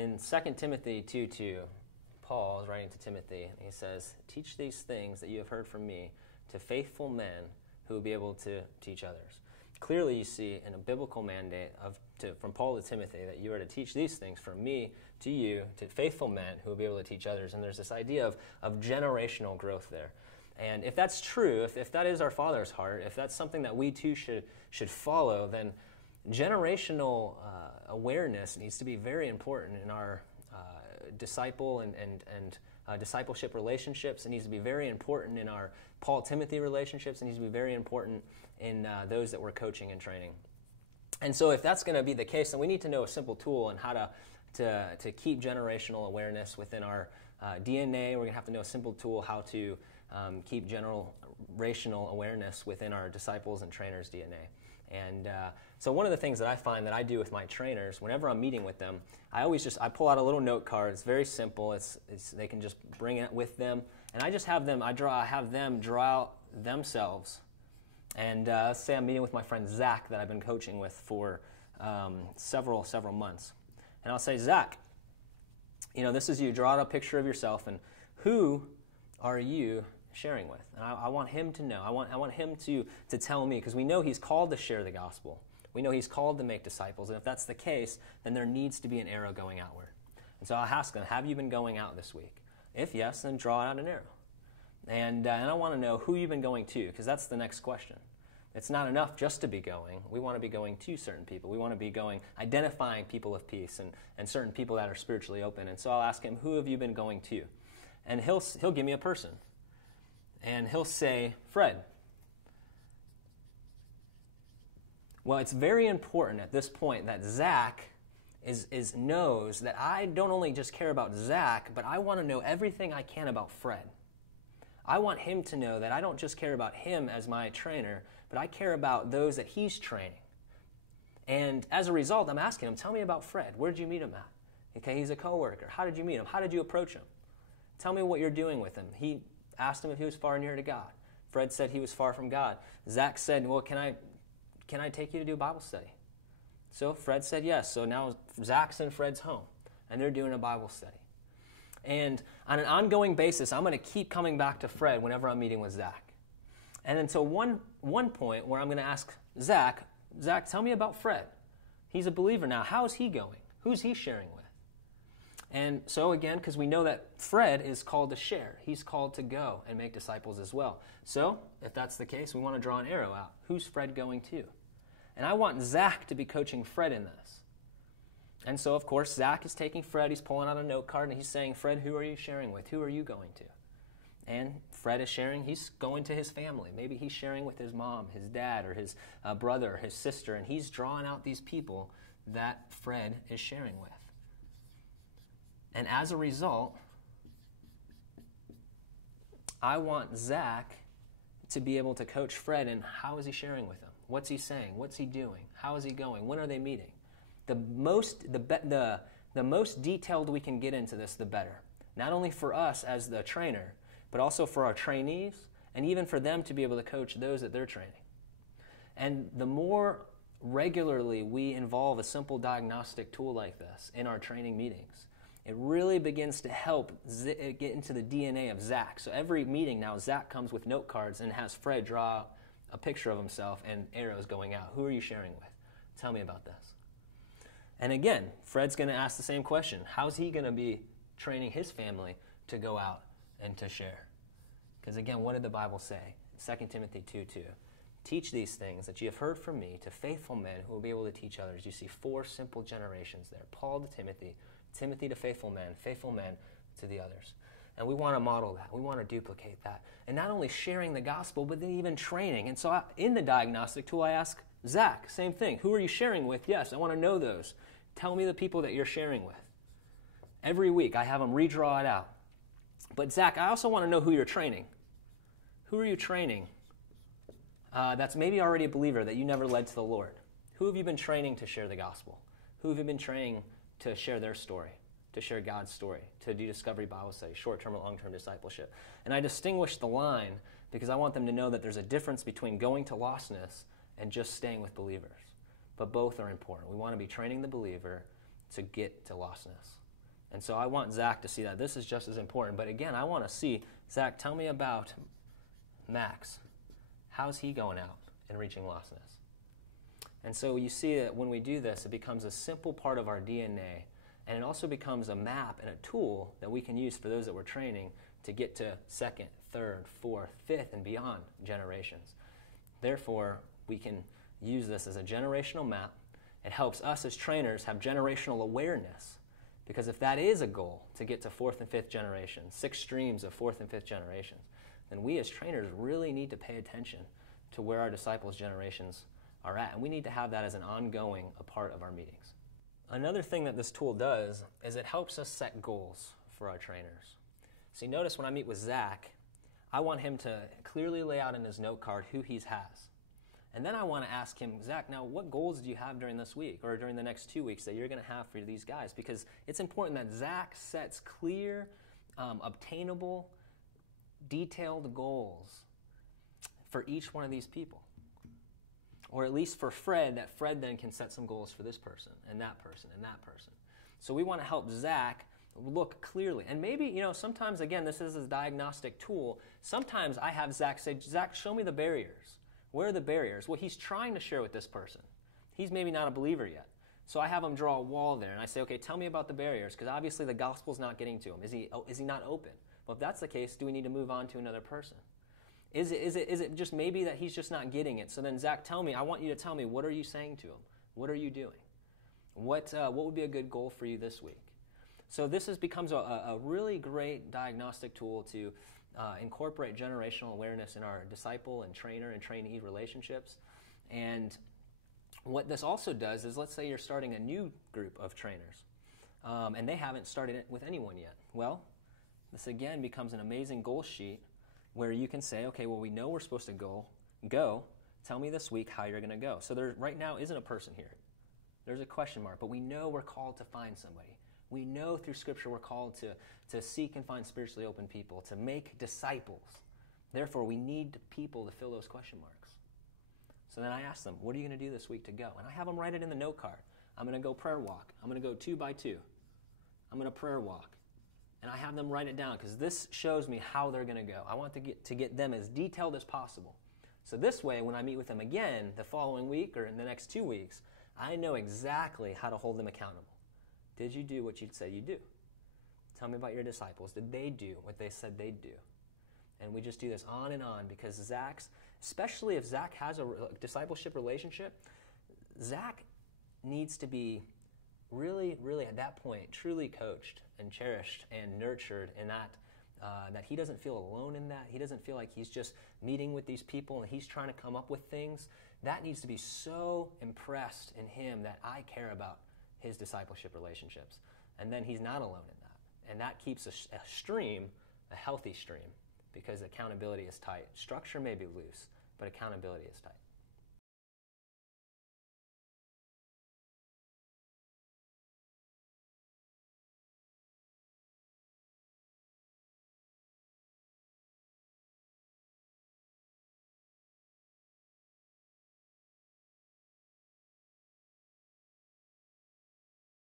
In 2 Timothy 2:2, Paul is writing to Timothy, and he says, "Teach these things that you have heard from me to faithful men who will be able to teach others." Clearly, you see in a biblical mandate from Paul to Timothy that you are to teach these things from me to you, to faithful men who will be able to teach others. And there's this idea of generational growth there. And if that's true, if that is our Father's heart, if that's something that we too should follow, then generational awareness needs to be very important in our disciple and discipleship relationships. It needs to be very important in our Paul-Timothy relationships. It needs to be very important in those that we're coaching and training. And so if that's going to be the case, then we need to know a simple tool on how to keep generational awareness within our DNA. We're going to have to know a simple tool how to keep generational awareness within our disciples and trainers' DNA. And so one of the things that I find that I do with my trainers, whenever I'm meeting with them, I pull out a little note card. It's very simple. They can just bring it with them, and I just have them draw out themselves. And let's say I'm meeting with my friend Zach that I've been coaching with for several months, and I'll say, "Zach, this is you. Draw out a picture of yourself, and who are you sharing with?" And I want him to know. I want him to tell me, because we know he's called to share the gospel. We know he's called to make disciples. And if that's the case, then there needs to be an arrow going outward. And so I'll ask him, "Have you been going out this week?" If yes, then draw out an arrow. And I want to know who you've been going to, because that's the next question. It's not enough just to be going. We want to be going to certain people. We want to be identifying people of peace and certain people that are spiritually open. And so I'll ask him, "Who have you been going to?" And he'll give me a person. And he'll say, "Fred." Well, it's very important at this point that Zach knows that I don't only just care about Zach, but I want to know everything I can about Fred. I want him to know that I don't just care about him as my trainer, but I care about those that he's training. And as a result, I'm asking him, "Tell me about Fred. Where did you meet him at?" Okay, he's a coworker. How did you meet him? How did you approach him? Tell me what you're doing with him. He asked him if he was far near to God. Fred said he was far from God. Zach said, "Well, can I take you to do a Bible study?" So Fred said yes. So now Zach's in Fred's home, and they're doing a Bible study. And on an ongoing basis, I'm going to keep coming back to Fred whenever I'm meeting with Zach. And until one point where I'm going to ask Zach, "Tell me about Fred. He's a believer now. How is he going? Who's he sharing with?" And so again, because we know that Fred is called to share. He's called to go and make disciples as well. So if that's the case, we want to draw an arrow out. Who's Fred going to? And I want Zach to be coaching Fred in this. And so, of course, Zach is taking Fred. He's pulling out a note card, and he's saying, "Fred, who are you sharing with? Who are you going to?" And Fred is sharing. He's going to his family. Maybe he's sharing with his mom, his dad, or his brother, his sister, and he's drawing out these people that Fred is sharing with. And as a result, I want Zach to be able to coach Fred in how is he sharing with him? What's he saying? What's he doing? How is he going? When are they meeting? The most detailed we can get into this, the better. Not only for us as the trainer, but also for our trainees, and even for them to be able to coach those that they're training. And the more regularly we involve a simple diagnostic tool like this in our training meetings, it really begins to help get into the DNA of Zach. So every meeting now, Zach comes with note cards and has Fred draw a picture of himself and arrows going out. Who are you sharing with? Tell me about this. And again, Fred's going to ask the same question. How's he going to be training his family to go out and to share? Because again, what did the Bible say? 2 Timothy 2:2. "Teach these things that you have heard from me to faithful men who will be able to teach others." You see 4 simple generations there. Paul to Timothy, Timothy to faithful men to the others. And we want to model that. We want to duplicate that. And not only sharing the gospel, but then even training. And so in the diagnostic tool, I ask Zach, same thing. Who are you sharing with? Yes, I want to know those. Tell me the people that you're sharing with. Every week, I have them redraw it out. But Zach, I also want to know who you're training. Who are you training that's maybe already a believer that you never led to the Lord? Who have you been training to share the gospel? Who have you been training to share their story, to share God's story, to do discovery Bible study, short-term or long-term discipleship? And I distinguish the line because I want them to know that there's a difference between going to lostness and just staying with believers. But both are important. We want to be training the believer to get to lostness. And so I want Zach to see that this is just as important. But again, I want to see, Zach, tell me about Max. How's he going out and reaching lostness? And so you see that when we do this, it becomes a simple part of our DNA, and it also becomes a map and a tool that we can use for those that we're training to get to second, third, fourth, fifth, and beyond generations. Therefore, we can use this as a generational map. It helps us as trainers have generational awareness, because if that is a goal, to get to fourth and fifth generation, 6 streams of fourth and fifth generations, then we as trainers really need to pay attention to where our disciples' generations are at. And we need to have that as an ongoing a part of our meetings. Another thing that this tool does is it helps us set goals for our trainers. See, notice when I meet with Zach, I want him to clearly lay out in his note card who he has. And then I want to ask him, Zach, now what goals do you have during this week or during the next 2 weeks that you're going to have for these guys? Because it's important that Zach sets clear, obtainable, detailed goals for each one of these people. Or at least for Fred, that Fred then can set some goals for this person and that person and that person. So we want to help Zach look clearly. And maybe, sometimes, again, this is a diagnostic tool. Sometimes I have Zach say, Zach, show me the barriers. Where are the barriers? Well, he's trying to share with this person. He's maybe not a believer yet. So I have him draw a wall there, and I say, okay, tell me about the barriers, because obviously the gospel's not getting to him. Is he not open? Well, if that's the case, do we need to move on to another person? Is it just maybe that he's just not getting it? So then, Zach, I want you to tell me, what are you saying to him? What are you doing? What would be a good goal for you this week? So this becomes a really great diagnostic tool to incorporate generational awareness in our disciple and trainer and trainee relationships. And what this also does is, let's say you're starting a new group of trainers, and they haven't started it with anyone yet. Well, this again becomes an amazing goal sheet where you can say, okay, well, we know we're supposed to go. Tell me this week how you're going to go. So there right now isn't a person here. There's a question mark, but we know we're called to find somebody. We know through Scripture we're called to seek and find spiritually open people, to make disciples. Therefore, we need people to fill those question marks. So then I ask them, what are you going to do this week to go? And I have them write it in the note card. I'm going to go prayer walk. I'm going to go 2 by 2. I'm going to prayer walk. And I have them write it down because this shows me how they're going to go. I want to get them as detailed as possible. So this way, when I meet with them again the following week or in the next 2 weeks, I know exactly how to hold them accountable. Did you do what you said you'd do? Tell me about your disciples. Did they do what they said they'd do? And we just do this on and on because especially if Zach has a discipleship relationship, Zach needs to be really, really at that point truly coached and cherished and nurtured in that he doesn't feel alone in that. He doesn't feel like he's just meeting with these people and he's trying to come up with things. That needs to be so impressed in him that I care about his discipleship relationships. And then he's not alone in that. And that keeps a stream, a healthy stream, because accountability is tight. Structure may be loose, but accountability is tight.